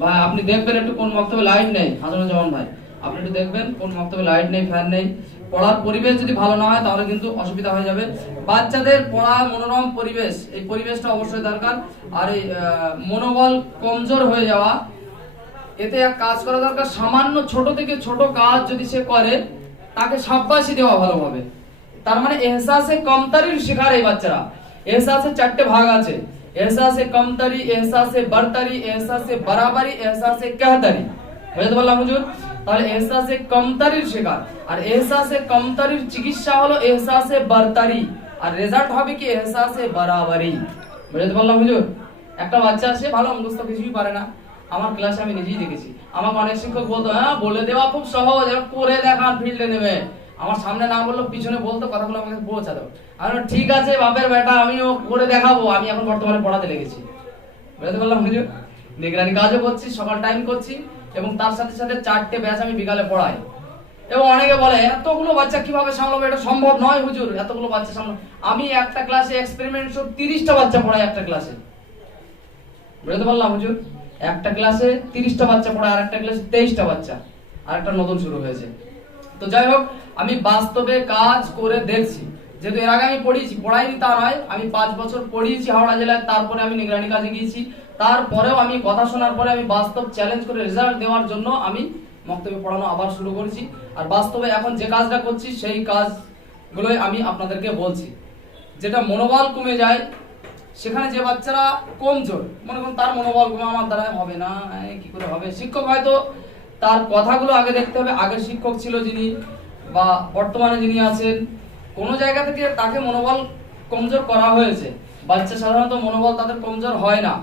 ভাই আপনি দেখবেন একটু কোন মক্তবে লাইট নেই, হাসানুজ্জামান ভাই আপনি একটু দেখবেন কোন মক্তবে লাইট নেই, ফ্যান নেই। পড়ার পরিবেশ যদি ভালো না হয় তাহলে কিন্তু অসুবিধা হয়ে যাবে। বাচ্চাদের পড়ার মনোরম পরিবেশ, এই পরিবেশটা অবশ্যই দরকার। আর এই মনোবল কমজোর হয়ে যাওয়া, এতে এক কাজ করা দরকার, সামান্য ছোট থেকে ছোট কাজ যদি সে করে তাকে শাবাশি দেওয়া ভালোভাবে। তার মানে এহসাসে কমতারির শিকার এই বাচ্চারা। এহসাসে চারটে ভাগ আছে, এহসাসে কমতারি, এহসাসে বরতারি, এহসাসে বরাবরি, এহসাসে কাহতারি। বুঝতে পারলাম হুজুর? তাহলে এহসাসে কমতারির শিকার, আর এহসাসে কমতারির চিকিৎসা হলো এহসাসে বরতারি, আর রেজাল্ট হবে কি এহসাসে বরাবরি। বুঝতে পারলাম হুজুর? একটা বাচ্চা আছে ভালো মুখস্থ কিছুই পারে না, আমার ক্লাসে আমি নিজেই দেখেছি। আমাকে অনেক শিক্ষক বলতো, হ্যাঁ বলে দেওয়া খুব সহজ, করে দেখান ফিল্ডে নেবে। আমার সামনে না বললো পিছনে বলতো, কথাগুলো আমাকে পৌঁছা দাও। আমি ঠিক আছে বাপের বেটা, আমিও করে দেখাবো। আমি এখন বর্তমানে পড়াতে লেগেছি। বুঝতে পারলাম হুজুর? নিগরানি কাজও করছি, সকাল টাইম করছি, এবং তার সাথে সাথে 4টে ব্যাচ আমি বিকালে পড়াই। এবং অনেকে বলে এতগুলো বাচ্চা কিভাবে সামলাবো, এটা সম্ভব নয় হুজুর, এতগুলো বাচ্চা সামলাবো। আমি একটা ক্লাসে এক্সপেরিমেন্ট 30টা বাচ্চা পড়াই একটা ক্লাসে। বুঝতে পারলাম হুজুর? একটা ক্লাসে 30টা বাচ্চা পড়ায়, আর একটা ক্লাসে 23টা বাচ্চা, আর একটা নতুন শুরু হয়েছে। তো যাই হোক, আমি বাস্তবে কাজ করে দেখছি। যেহেতু এর আগে আমি পড়াইনি তা নয়, আমি 5 বছর পড়িয়েছি হাওড়া জেলায়, তারপরে আমি নিগরানি কাজে গিয়েছি। তারপরেও আমি কথা শোনার পরে আমি বাস্তব চ্যালেঞ্জ করে রেজাল্ট দেওয়ার জন্য আমি মক্তবে পড়ানো আবার শুরু করেছি। আর বাস্তবে এখন যে কাজটা করছি সেই কাজগুলোই আমি আপনাদেরকে বলছি। যেটা মনোবল কমে যায়, সেখানে যে বাচ্চারা কমজোর, মনে করুন তার মনোবল কমে, আমার দ্বারা হবে না, কি করে হবে। শিক্ষক হয়তো তার কথাগুলো আগে দেখতে হবে, আগের শিক্ষক ছিল যিনি বা বর্তমানে যিনি আছেন, কোনো জায়গা থেকে তাকে মনোবল কমজোর করা হয়েছে। বাচ্চা সাধারণত মনোবল তাদের কমজোর হয় না,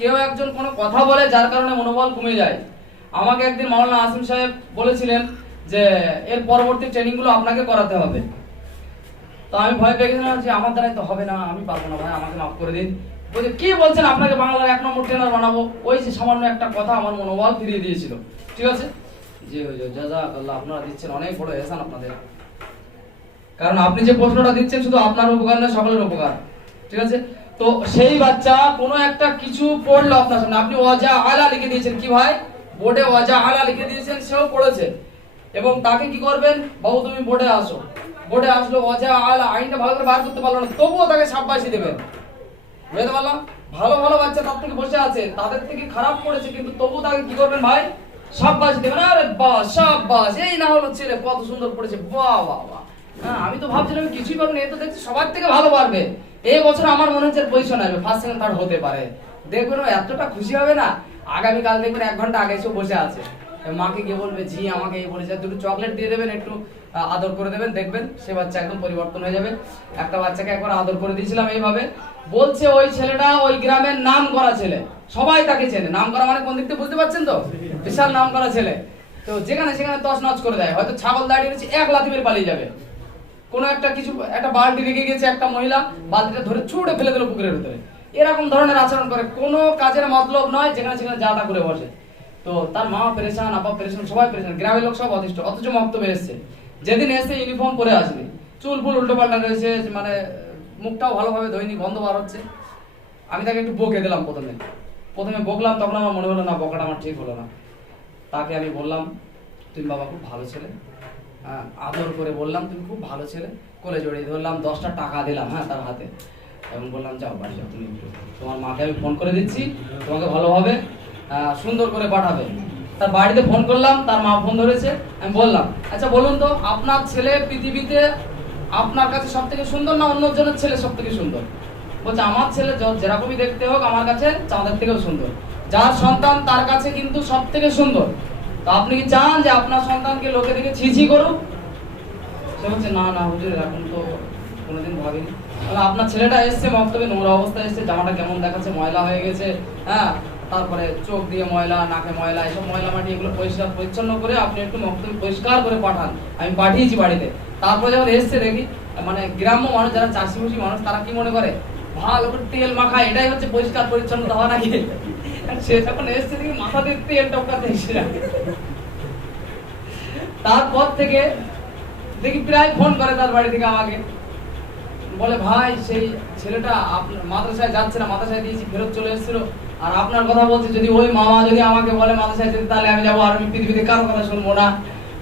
কেউ একজন কোনো কথা বলে যার কারণে মনোবল কমে যায়। আমাকে একদিন মাওলানা আসিম সাহেব বলেছিলেন যে এর পরবর্তী ট্রেনিংগুলো আপনাকে করাতে হবে। তো আমি ভয় পেয়ে গেছিলাম যে আমার দ্বারাই তো হবে না, আমি পারবো না ভাই, আমাকে মাফ করে দিন। বলছে কি বলছেন, আপনাকে বাংলার 1 নম্বর ট্রেনার বানাবো। ওই যে সামান্য একটা কথা আমার মনোবল ফিরিয়ে দিয়েছিল। ঠিক আছে জি হুজুর, জাযাকাল্লাহ, আপনারা দিচ্ছেন অনেক বড় এহসান আপনাদের। কারণ আপনি যে প্রশ্নটা দিচ্ছেন শুধু আপনার উপকার না, সকলের উপকার। ঠিক আছে, তো সেই বাচ্চা কোনো একটা কিছু পড়লো আপনার সামনে, আপনি ওয়াজা আলা লিখে দিয়েছেন, কি ভাই বোর্ডে ওয়াজা আলা লিখে দিয়েছেন, সেও পড়েছে, এবং তাকে কি করবেন, বাবু তুমি বোর্ডে আসো। বোর্ডে আসলো, ওয়াজা আলা আইনটা ভালো করে বার করতে পারলো না, তবুও তাকে শাবাশি দেবেন। বুঝতে পারলাম? ভালো ভালো বাচ্চা তার থেকে বসে আছে, তাদের থেকে খারাপ পড়েছে, কিন্তু তবু তাকে কি করবেন ভাই, শাবাশি দেবেন। আরে বাহ শাবাশ, এই না হলো ছেলে কত সুন্দর পড়েছে, বাহ বাহ বাহ। হ্যাঁ, আমি তো ভাবছিলাম কিছুই পারবো না, এ তো দেখছি সবার থেকে ভালো পারবে। এই বছর আমার মনে হচ্ছে পজিশন আসবে, ফার্স্ট সেকেন্ড থার্ড হতে পারে। দেখবেন ও এতটা খুশি হবে না, আগামীকাল দেখবেন 1 ঘন্টা আগে এসে বসে আছে, মাকে গিয়ে বলবে জি আমাকে এই বলেছে, দুটো চকলেট দিয়ে দেবেন, একটু আদর করে দেবেন, দেখবেন সে বাচ্চা একদম পরিবর্তন হয়ে যাবে। একটা বাচ্চাকে একবার আদর করে দিয়েছিলাম এইভাবে, বলছে ওই ছেলেটা ওই গ্রামের নাম করা ছেলে, সবাই তাকে চেনে। নাম করা মানে কোন দিক থেকে বুঝতে পারছেন তো, বিশাল নাম করা ছেলে। তো যেখানে সেখানে তছনছ করে দেয়, হয়তো ছাগল দাঁড়িয়ে রয়েছে, 1 লাথি মেরে পালিয়ে যাবে। কোনো একটা কিছু, একটা বালতি রেখে গেছে, একটা মহিলা বালতিটা ধরে ছুঁড়ে ফেলে দিল পুকুরের ভিতরে। এরকম ধরনের আচরণ করে, কোনো কাজের মতলব নয়, যেখানে সেখানে যা তা করে বসে। তো তার মা পেরেশান, আপা পেরেশান, সবাই পেরেশান, গ্রামের লোক সব অতিষ্ঠ। অথচ মক্তবে এসছে, যেদিন এসে ইউনিফর্ম পরে আসবে, চুল ফুল উল্টো পাল্টা রয়েছে, মানে মুখটাও ভালোভাবে ধোয়নি, গন্ধ বার হচ্ছে। আমি তাকে একটু বকে দিলাম। প্রথমে বকলাম, তখন আমার মনে হলো না বকাটা আমার ঠিক হলো না। তাকে আমি বললাম তুমি বাবা খুব ভালো ছেলে, আদর করে বললাম তুমি খুব ভালো ছেলে, কোলে জড়িয়ে ধরলাম, 10টা টাকা দিলাম হ্যাঁ তার হাতে, এবং বললাম যাও বাড়ি যাও, তুমি তোমার মাকে আমি ফোন করে দিচ্ছি, তোমাকে ভালোভাবে সুন্দর করে পাঠাবে। তার বাড়িতে ফোন করলাম, তার মা ফোন ধরেছে। আমি বললাম আচ্ছা বলুন তো, আপনার ছেলে পৃথিবীতে আপনার কাছে সব থেকে সুন্দর না অন্য জনের ছেলে সব থেকে সুন্দর? বলছে আমার ছেলে যেরকমই দেখতে হোক আমার কাছে চাঁদের থেকেও সুন্দর, যার সন্তান তার কাছে কিন্তু সব থেকে সুন্দর। তো আপনি কি চান যে আপনার সন্তানকে লোকে দেখে ছি ছি করুক? সে বলছে না না হুজুর, এরকম তো কোনোদিন ভাবিনি। আপনার ছেলেটা এসছে মক্তবে নোংরা অবস্থায় এসছে, জামাটা কেমন দেখাচ্ছে, ময়লা হয়ে গেছে, হ্যাঁ, তারপরে চোখ দিয়ে ময়লা, নাকে ময়লা, এসব ময়লা মাটি এগুলো পরিষ্কার পরিচ্ছন্ন করে আপনি একটু মক্তবে পরিষ্কার করে পাঠান। আমি পাঠিয়েছি বাড়িতে। তারপরে যখন এসছে দেখি, মানে গ্রাম্য মানুষ যারা চাষিবাসী মানুষ তারা কি মনে করে, ভালো করে তেল মাখা, এটাই হচ্ছে পরিষ্কার পরিচ্ছন্নতা হওয়া নাকি? সে যখন এসছে দেখি মাথাতে তেল টপকাতে এসে। তারপর থেকে দেখি প্রায় ফোন করে তার বাড়ি থেকে আমাকে, বলে ভাই সেই ছেলেটা আপনার মাদ্রাসায় যাচ্ছে না, মাদ্রাসায় দিয়েছি ফেরত চলে এসেছিল, আর আপনার কথা বলছে, যদি ওই মামা যদি আমাকে বলে মাদ্রাসায় যেতে তাহলে আমি যাবো, আর আমি পৃথিবীতে কারো কথা শুনবো না।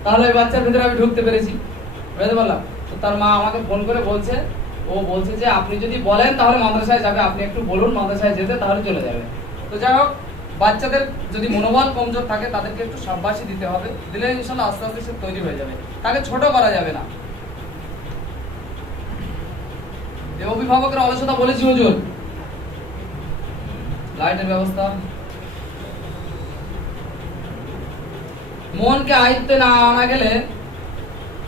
তাহলে ওই বাচ্চার ভিতরে আমি ঢুকতে পেরেছি, বুঝতে পারলাম। তো তার মা আমাকে ফোন করে বলছে, ও বলছে যে আপনি যদি বলেন তাহলে মাদ্রাসায় যাবে, আপনি একটু বলুন মাদ্রাসায় যেতে, তাহলে চলে যাবে। তো যাই হোক, বাচ্চাদের যদি মনোবল কমজোর থাকে তাদেরকে একটু শাবাশি দিতে হবে, দিলে ইনশাআল্লাহ আস্তে আস্তে সে তৈরি হয়ে যাবে, তাকে ছোট করা যাবে না। এই অভিভাবকের অলসতা বলেছি হুজুর। লাইটের ব্যবস্থা, মনকে আয়ত্তে না আনা গেলে,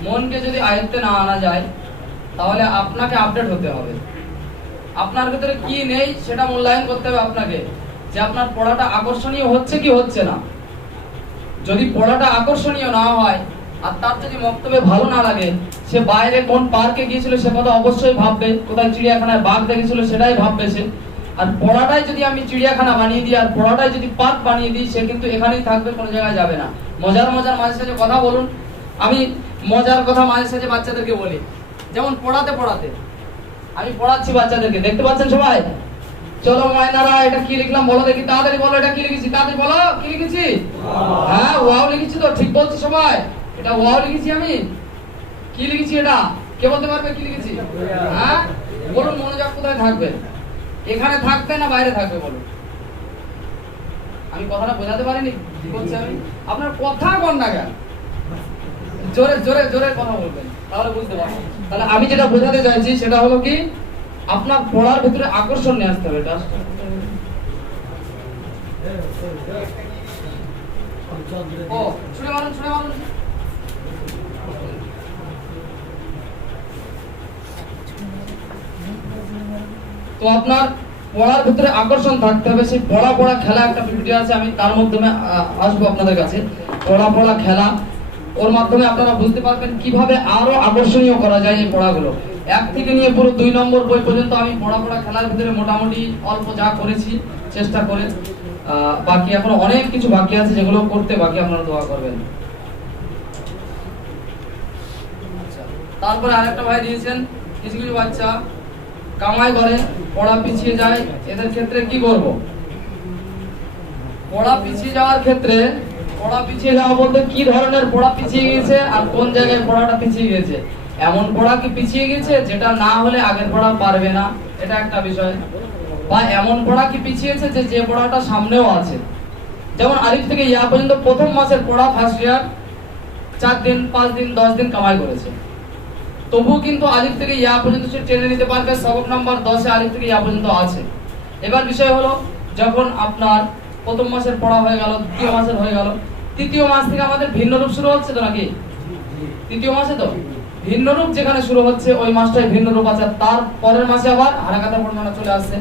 মনকে যদি আয়ত্তে না আনা যায় তাহলে আপনাকে আপডেট হতে হবে। আপনার ভিতরে কি নেই সেটা মূল্যায়ন করতে হবে আপনাকে, যে আপনার পড়াটা আকর্ষণীয় হচ্ছে কি হচ্ছে না। যদি পড়াটা আকর্ষণীয় না হয় আর তার যদি মক্তবে ভালো না লাগে, সে বাইরে কোন পার্কে গিয়েছিল সে কথা অবশ্যই ভাববে, কোথায় চিড়িয়াখানায় বাঘ দেখেছিল সেটাই ভাববে সে। আর পড়াটাই যদি আমি চিড়িয়াখানা বানিয়ে দিই আর পড়াটাই যদি পার্ক বানিয়ে দিই, সে কিন্তু এখানেই থাকবে, কোনো জায়গায় যাবে না। মজার মজার মাঝে সাঝে কথা বলুন। আমি মজার কথা মাঝে সাঝে বাচ্চাদেরকে বলি, যেমন পড়াতে পড়াতে আমি পড়াচ্ছি বাচ্চাদেরকে, দেখতে পাচ্ছেন সবাই? চলো মাইনারা, এটা কি লিখলাম বলো দেখি, তাড়াতাড়ি বলো এটা কি লিখেছি, তাড়াতাড়ি বলো কি লিখেছি। হ্যাঁ ওয়াও লিখেছি তো, ঠিক বলছি সবাই? এটা ওয়াও লিখেছি আমি। কি লিখেছি এটা কে বলতে পারবে কি লিখেছি? হ্যাঁ বলুন, মনোযোগ কোথায় থাকবে? এখানে থাকবে না বাইরে থাকবে বলুন? আমি কথাটা বোঝাতে পারিনি কি বলছি আমি? আপনার কথা কোন না কেন, জোরে জোরে জোরে কথা বলবেন তাহলে বুঝতে পারবেন। তাহলে আমি যেটা বোঝাতে চাইছি সেটা হলো কি, আপনার পড়ার ভিতরে আকর্ষণ নিয়ে আসতে হবে। এটা ও ছুড়ে মারুন, ছুড়ে মারুন। তো আপনার পড়ার ভিতরে আকর্ষণ থাকতে হবে। সেই পড়া পড়া খেলা একটা পিপিটি আছে, আমি তার মাধ্যমে আসবো আপনাদের কাছে। পড়া পড়া খেলা, ওর মাধ্যমে আপনারা বুঝতে পারবেন কিভাবে আরো আকর্ষণীয় করা যায় এই পড়াগুলো। 1 থেকে নিয়ে পুরো 2 নম্বর বই পর্যন্ত আমি পড়া পড়া খেলার ভিতরে মোটামুটি অল্প যা করেছি চেষ্টা করে, বাকি এখনো অনেক কিছু বাকি আছে যেগুলো করতে বাকি, আপনারা দোয়া করবেন। তারপরে আরেকটা ভাই দিয়েছেন, কিছু কিছু বাচ্চা কামাই করে পড়া পিছিয়ে যায়, এদের ক্ষেত্রে কি করব? পড়া পিছিয়ে যাওয়ার ক্ষেত্রে, পড়া পিছিয়ে যাওয়া বলতে কি ধরনের পড়া পিছিয়ে গেছে আর কোন জায়গায় পড়াটা পিছিয়ে গেছে। এমন পড়া কি পিছিয়ে গেছে যেটা না হলে আগের পড়া পারবে না, এটা একটা বিষয়। বা এমন পড়া কি পিছিয়েছে যে পড়াটা সামনেও আছে। যেমন আলিফ থেকে ইয়া পর্যন্ত প্রথম মাসের পড়া ফার্স্ট ইয়ার 4 দিন 5 দিন 10 দিন কামাই করেছে, তবুও কিন্তু আলিফ থেকে ইয়া পর্যন্ত সে টেনে নিতে পারবে। সবক নাম্বার 10 এ আলিফ থেকে ইয়া পর্যন্ত আছে। এবার বিষয় হলো, যখন আপনার প্রথম মাসের পড়া হয়ে গেল, দ্বিতীয় মাসের হয়ে গেল, তৃতীয় মাস থেকে আমাদের ভিন্ন রূপ শুরু হচ্ছে তো নাকি? তৃতীয় মাসে তো ভিন্ন রূপ যেখানে শুরু হচ্ছে ওই মাসটাই ভিন্ন রূপ আছে, তার পরের মাসে আবার হারাকাতের বর্ণনা চলে আসছে।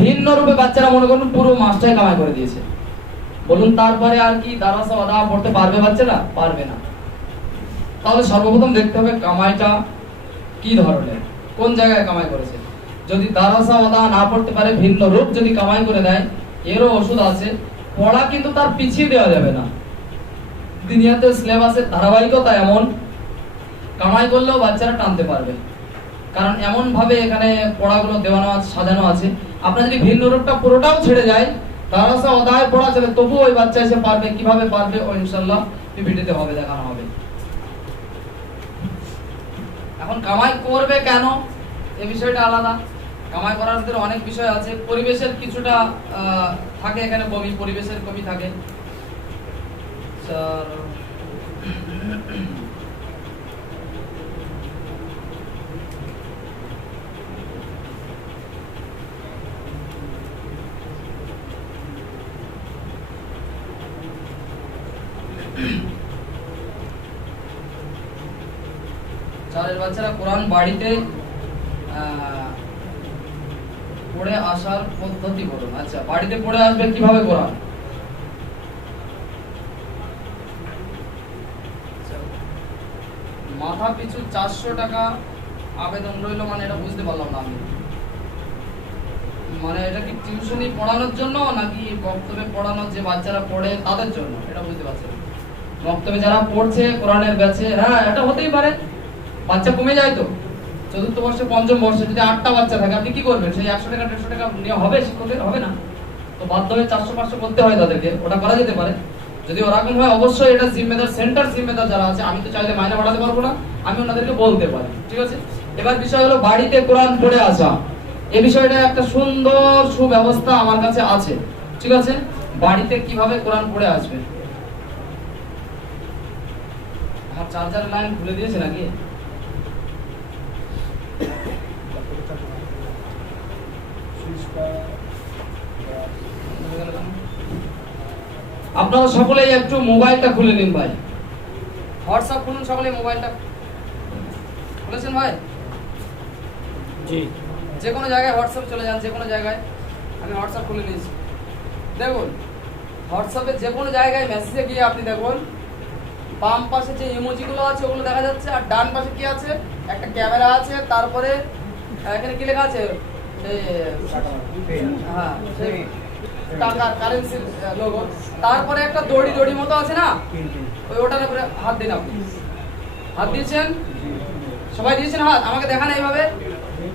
ভিন্ন রূপে বাচ্চারা মনে করুন পুরো মাসটাই কামাই করে দিয়েছে। বলুন তারপরে আর কি দারাসা ওয়াদা পড়তে পারবে বাচ্চারা? পারবে না। তাহলে সর্বপ্রথম দেখতে হবে কামাইটা কি ধরনের, কোন জায়গায় কামাই করেছে। যদি দারাসা ওয়াদা না পড়তে পারে, ভিন্ন রূপ যদি কামাই করে দেয়, এরও ওষুধ আছে। পড়া কিন্তু তার পিছিয়ে দেওয়া যাবে না। দুনিয়াতে সিলেবাসের ধারাবাহিকতা এমন, কামাই করলেও বাচ্চারা টানতে পারবে, কারণ এমন ভাবে এখানে পড়াগুলো দেওয়ানো আছে, সাজানো আছে। আপনার যদি ভিন্ন রূপটা পুরোটাও ছেড়ে যায়, দারাসা ওয়াদায় পড়া চলে, তবুও ওই বাচ্চা এসে পারবে। কিভাবে পারবে ও ইনশাআল্লাহ পিপিটিতে হবে, দেখানো হবে। এখন কামাই করবে কেন, এই বিষয়টা আলাদা। কামাই করার ভিতরে অনেক বিষয় আছে। পরিবেশের কিছুটা থাকে এখানে, কমি, পরিবেশের কমি থাকে। চারের বাচ্চারা কোরআন বাড়িতে পড়ে আসার পদ্ধতি বলুন। আচ্ছা, বাড়িতে পড়ে আসবে কিভাবে কোরআন? মাথা পিছু 400 টাকা আবেদন রইল, মানে এটা বুঝতে পারলাম না আমি। মানে এটা কি টিউশনি পড়ানোর জন্য নাকি বক্তব্যে পড়ানোর যে বাচ্চারা পড়ে তাদের জন্য? এটা বুঝতে পারছি না। বক্তব্যে যারা পড়ছে কোরআনের ব্যাচে, হ্যাঁ এটা হতেই পারে। বাচ্চা কমে যায় তো, চতুর্থ বর্ষে পঞ্চম বর্ষে যদি 8টা বাচ্চা থাকে, আপনি কি করবেন? সেই 100 টাকা 150 টাকা নেওয়া হবে শিক্ষকের? হবে না তো, বাধ্য হয়ে 400-500 করতে হয় তাদেরকে। ওটা করা যেতে পারে যদি ওরকম হয়। অবশ্যই এটা জিম্মেদার, সেন্টার জিম্মেদার যারা আছে। আমি তো চাইলে মাইনে বাড়াতে পারবো না, আমি ওনাদেরকে বলতে পারি, ঠিক আছে? এবার বিষয় হলো বাড়িতে কোরআন পড়ে আসা। এই বিষয়টা একটা সুন্দর সুব্যবস্থা আমার কাছে আছে, ঠিক আছে? বাড়িতে কিভাবে কোরআন পড়ে আসবে? আমার চার্জার লাইন খুলে দিয়েছে নাকি? আপনারা সকলেই একটু মোবাইলটা খুলে নিন ভাই। হোয়াটসঅ্যাপ খুলুন সকলেই। মোবাইলটা খুলেছেন ভাই? জি। যে কোনো জায়গায় হোয়াটসঅ্যাপ চলে যান, যে কোনো জায়গায়। আমি হোয়াটসঅ্যাপ খুলে নিয়েছি। দেখুন হোয়াটসঅ্যাপে যে কোনো জায়গায় মেসেজে গিয়ে আপনি দেখুন বাম পাশে যে ইমোজিগুলো আছে ওগুলো দেখা যাচ্ছে, আর ডান পাশে কি আছে? একটা ক্যামেরা আছে, তারপরে এখানে কি লেখা আছে? হ্যাঁ, টাকা কারেন্সির লোগো। তারপরে একটা দড়ি দড়ি মতো আছে না, ওটার উপরে হাত দিন। আপনি হাত দিয়েছেন? সবাই দিয়েছেন হাত? আমাকে দেখান এইভাবে।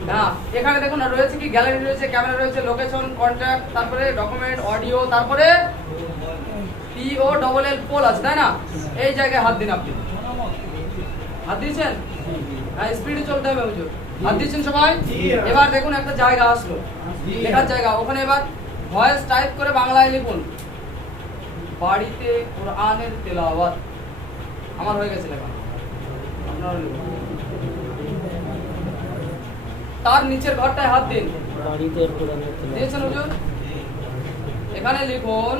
হ্যাঁ, এখানে দেখুন রয়েছে কি? গ্যালারি রয়েছে, ক্যামেরা রয়েছে, লোকেশন, কন্ট্যাক্ট, তারপরে ডকুমেন্ট, অডিও, তারপরে POLL পোল আছে, তাই না? এই জায়গায় হাত দিন। আপনি হাত দিয়েছেন? হ্যাঁ, স্পিডে চলতে হবে হুজুর। হাত দিয়েছেন সবাই? এবার দেখুন একটা জায়গা আসলো, লেখার জায়গা। ওখানে এবার ভয়েস টাইপ করে বাংলায় লিখুন, বাড়িতে কোরআনের তেলাওয়াত। আমার হয়ে গেছে লেখা, আপনারা লিখুন। তার নিচের ঘরটায় হাত দিন। বাড়িতে কোরআনের তেলাওয়াত দিয়েছেন হুজুর? এখানে লিখুন,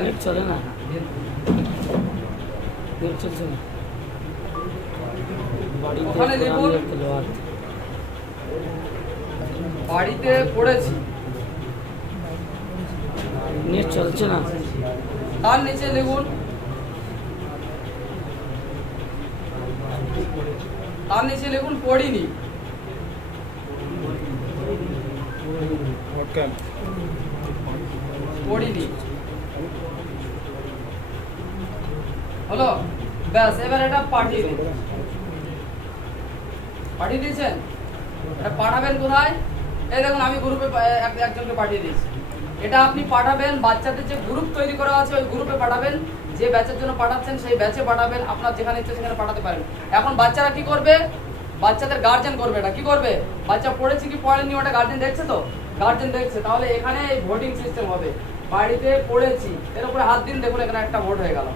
নেট চলে না, নেট চলছে না। ওখানে লিখুন বাড়িতে পড়েছি। নেট চলছে না। তার নিচে লিখুন, তার নিচে লিখুন পড়িনি। পড়িনি হলো, ব্যাস। এবার এটা পাঠিয়ে দিন। পাঠিয়ে দিয়েছেন? এটা পাঠাবেন কোথায়? এই দেখুন আমি গ্রুপে একজনকে পাঠিয়ে দিয়েছি। এটা আপনি পাঠাবেন বাচ্চাদের যে গ্রুপ তৈরি করা আছে ওই গ্রুপে পাঠাবেন। যে ব্যাচের জন্য পাঠাচ্ছেন সেই ব্যাচে পাঠাবেন। আপনার যেখানে ইচ্ছে সেখানে পাঠাতে পারেন। এখন বাচ্চারা কি করবে? বাচ্চাদের গার্জেন করবে। এটা কি করবে? বাচ্চা পড়েছে কি পড়েনি ওটা গার্জেন দেখছে তো? গার্জেন দেখছে, তাহলে এখানে এই ভোটিং সিস্টেম হবে। বাড়িতে পড়েছি, এর উপরে হাত দিন। দেখুন এখানে একটা ভোট হয়ে গেল,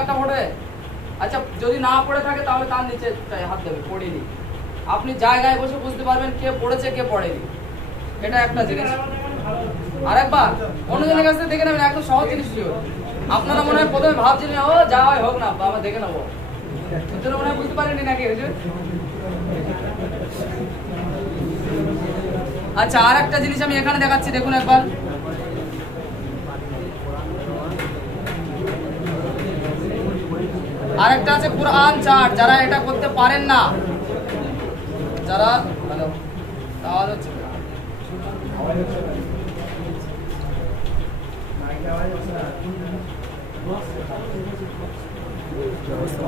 একটা ভোট হয়ে। আচ্ছা, যদি না পড়ে থাকে তাহলে তার নিচে হাত দেবে, পড়িনি। আপনি জায়গায় বসে বুঝতে পারবেন কে পড়েছে কে পড়েনি। এটা একটা জিনিস। আরেকবার অন্যজনের কাছে দেখে নেবেন, একদম সহজ জিনিস ছিল। আপনারা মনে হয় প্রথমে ভাবছিলেন ও যা হয় হোক না, বাবা দেখে নেবো, মনে হয় বুঝতে পারেননি নাকি? আচ্ছা, আর একটা জিনিস আমি এখানে দেখাচ্ছি, দেখুন একবার। আরেকটা আছে কোরআন চার্ট। যারা এটা করতে পারেন না, যারা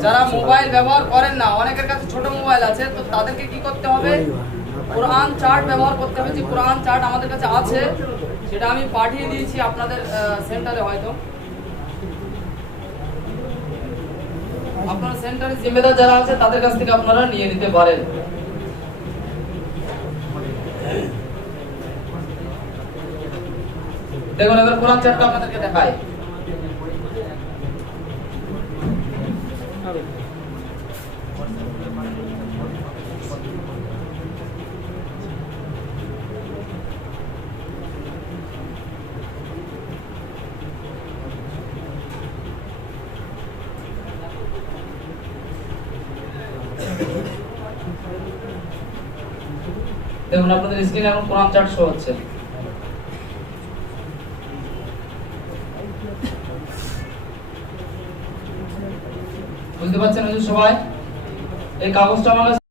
যারা মোবাইল ব্যবহার করেন না, অনেকের কাছে ছোট মোবাইল আছে, তো তাদেরকে কি করতে হবে? কোরআন চার্ট ব্যবহার করতে হবে। যে কোরআন চার্ট আমাদের কাছে আছে সেটা আমি পাঠিয়ে দিয়েছি আপনাদের সেন্টারে। হয়তো আপনার সেন্টারে জিম্মেদার যারা আছে তাদের কাছ থেকে আপনারা নিয়ে নিতে পারেন। দেখুন এবার কোরআন চার্টটা আপনাদেরকে দেখাই। দেখুন আপনাদের স্ক্রিনে এখন কোরআন চার্ট শো হচ্ছে। বুঝতে পারছেন হুজুর সবাই? এই কাগজটা আমার কাছে